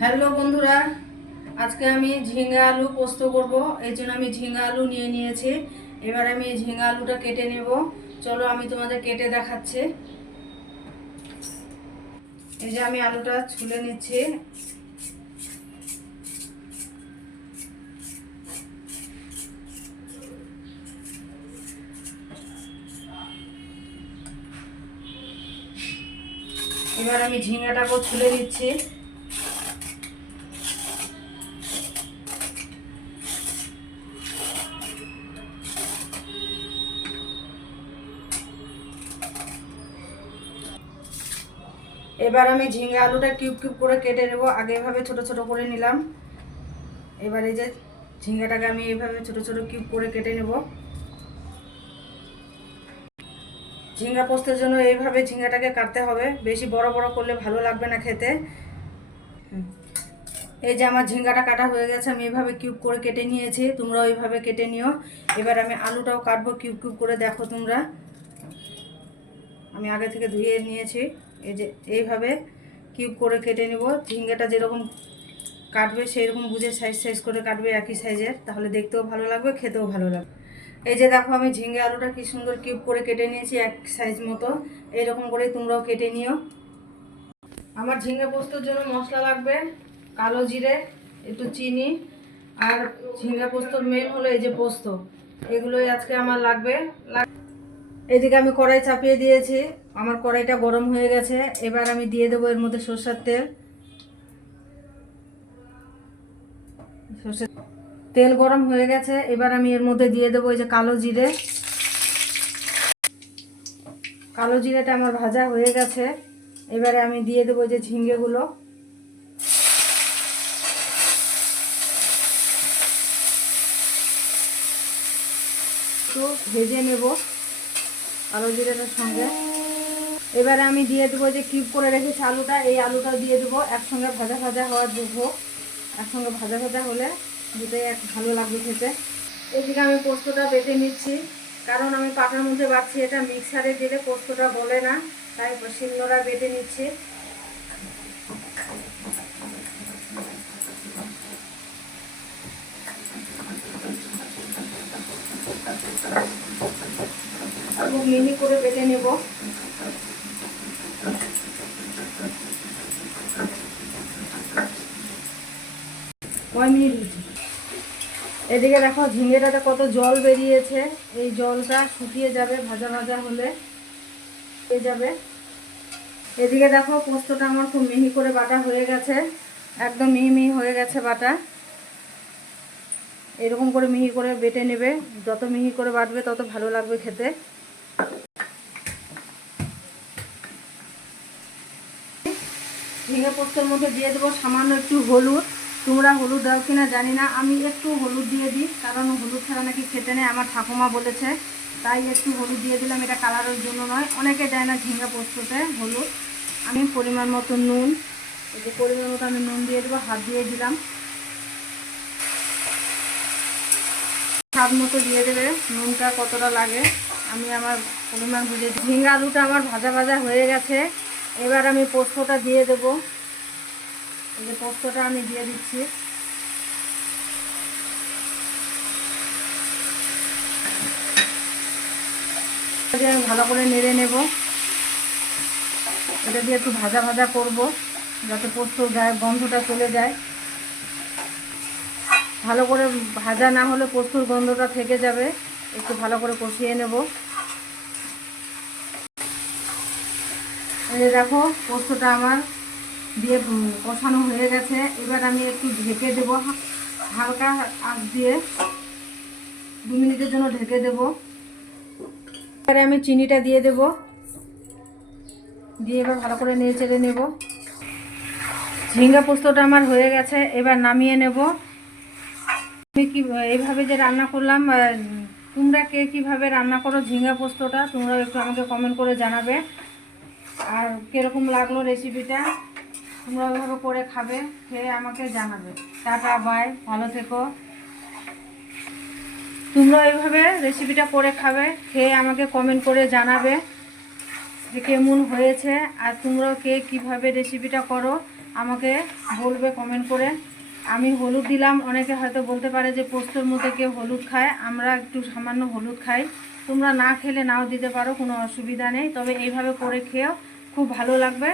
Hello বন্ধুরা, আজকে আমি ঝিঙ্গা আলু পোস্ত করব। এই জন্য আমি ঝিঙ্গা আলু নিয়ে নিয়েছি। এবার আমি ঝিঙ্গা আলুটা কেটে নেব। চলো আমি তোমাদের কেটে দেখাচ্ছি। এই যে আমি আলুটা ছুলে নিচ্ছি। এবার আমি ঝিঙ্গাটাকেও ছুলে নিচ্ছি। এবার আমি ঝিঙ্গা আলুটা কিউব কিউব করে কেটে নেব। আগে এভাবে ছোট ছোট করে নিলাম। এবার এই যে ঝিঙ্গাটাকে আমি এইভাবে ছোট ছোট কিউব করে কেটে নেব। ঝিঙ্গা পোস্তের জন্য এইভাবে ঝিঙ্গাটাকে কাটতে হবে। বেশি বড় বড় করলে ভালো লাগবে না খেতে। এই যে আমার ঝিঙ্গাটা কাটা হয়ে গেছে, আমি এইভাবে কিউব করে কেটে নিয়েছি। তোমরা ওইভাবে কেটে নিও। এবার আমি আলুটাও কাটবো কিউব কিউব করে, দেখো তোমরা। আমি আগে থেকে ধুয়ে নিয়েছি। এই যে এইভাবে কিউব করে কেটে নেব। ঝিঙ্গাটা যেরকম কাটবে সেই রকম বুঝে সাইজ সাইজ করে কাটবে একই সাইজের তাহলে দেখতেও ভালো লাগবে, খেতেও ভালো লাগবে। এই যে দেখো আমি ঝিঙ্গে আলুটা কি সুন্দর কিউব করে কেটে নিয়েছি এক সাইজ মতো। এইরকম করে তোমরাও কেটে নিও। আমার ঝিঙ্গে পোস্তর জন্য মশলা লাগবে, কালো জিরে, একটু চিনি, আর ঝিঙ্গা পোস্তর মেন হলো এই যে পোস্ত। এগুলোই আজকে আমার লাগবে। লাগ- এদিকে আমি কড়াই চাপিয়ে দিয়েছি। আমার কড়াইটা গরম হয়ে গেছে। এবার আমি দিয়ে দেবো এর মধ্যে সরষের তেল। সরষের তেল গরম হয়ে গেছে। এবার আমি এর মধ্যে দিয়ে দেবো এই যে কালো জিরে। কালো জিরেটা আমার ভাজা হয়ে গেছে। এবারে আমি দিয়ে দেবো যে ঝিঙ্গেগুলো। একটু ভেজে নেব। কালো জিরেটার সঙ্গে। এবারে আমি দিয়ে দেবো যে কিউব করে রেখেছি আলুটা, এই আলুটা দিয়ে দেবো। একসঙ্গে ভাজা ভাজা হওয়ার দেবো। একসঙ্গে ভাজা ভাজা হলে দুটোই এক ভালো লাগবে খেতে। এদিকে আমি পোস্তটা বেটে নিচ্ছি। কারণ আমি পাটার মধ্যে বাড়ছি এটা মিক্সারে দিলে পোস্তটা বলে না, তাই শিলনোড়া বেটে নিচ্ছি। খুব মিহি করে বেটে নেব। কয় মিনিট এদিকে দেখো, ঝিঙেটাতে কত জল বেরিয়েছে। এই জলটা শুকিয়ে যাবে, ভাজা ভাজা হলে। হয়ে যাবে। এদিকে দেখো, পোস্তটা আমার খুব মিহি করে বাটা হয়ে গেছে। একদম মিহি মিহি হয়ে গেছে বাটা। এরকম করে মিহি করে বেটে নেবে। যত মিহি করে বাটবে, তত ভালো লাগবে খেতে। ঝিঙে পোস্তর মধ্যে দিয়ে দেবো, সামান্য একটু হলুদ। তোমরা হলুদ দাও কিনা জানি না। আমি একটু হলুদ দিয়ে দিই, কারণ হলুদ ছাড়া নাকি খেতে নেই, আমার ঠাকুমা বলেছে। তাই একটু হলুদ দিয়ে দিলাম, এটা কালারের জন্য নয়। অনেকে দেয় না ঝিঙ্গা পোস্ততে হলুদ। আমি পরিমাণ মতো নুন, এই যে পরিমাণ মতো আমি নুন দিয়ে দেবো, হাত দিয়ে দিলাম। স্বাদ মতো দিয়ে দেবে, নুনটা কতটা লাগে। আমি আমার পরিমাণ বুঝে ঝিঙ্গা আলুটা আমার ভাজা ভাজা হয়ে গেছে। এবার আমি পোস্তটা দিয়ে দেব। এই যে পোস্তটা আমি দিয়ে দিচ্ছি। আমি ভালো করে নেড়ে নেব। এটা দিয়ে একটু ভাজা ভাজা করব, যাতে পোস্ত গায়ে গন্ধটা চলে যায়। ভালো করে ভাজা না হলে পোস্তর গন্ধটা থেকে যাবে। একটু ভালো করে কষিয়ে নেব। এই দেখো, পোস্তটা আমার দিয়ে কষানো হয়ে গেছে। এবার আমি একটু ঢেকে দেবো, হালকা আঁচ দিয়ে। দু মিনিটের জন্য ঢেকে দেব। এবারে আমি চিনিটা দিয়ে দেব। দিয়ে এবার ভালো করে নিয়ে চেড়ে নেব। ঝিঙ্গা পোস্তটা আমার হয়ে গেছে, এবার নামিয়ে নেব। আমি কি এইভাবে যে রান্না করলাম তোমরা কে কীভাবে রান্না করো? ঝিঙ্গা পোস্তটা তোমরা একটু আমাকে কমেন্ট করে জানাবে। আর কীরকম লাগল রেসিপিটা তোমরা ওইভাবে করে খাবে, খেয়ে আমাকে জানাবে। টাটা বাই ভালো থেকো। তোমরা এইভাবে রেসিপিটা করে খাবে, খেয়ে আমাকে কমেন্ট করে জানাবে যে কেমন হয়েছে। আর তোমরাও কে কীভাবে রেসিপিটা করো, আমাকে বলবে কমেন্ট করে। আমি হলুদ দিলাম। অনেকে হয়তো বলতে পারে যে পোস্তর মধ্যে কেউ হলুদ খায়। আমরা একটু সামান্য হলুদ খাই। তোমরা না খেলে নাও দিতে পারো, কোনো অসুবিধা নেই। তবে এইভাবে করে খেয়েও খুব ভালো লাগবে।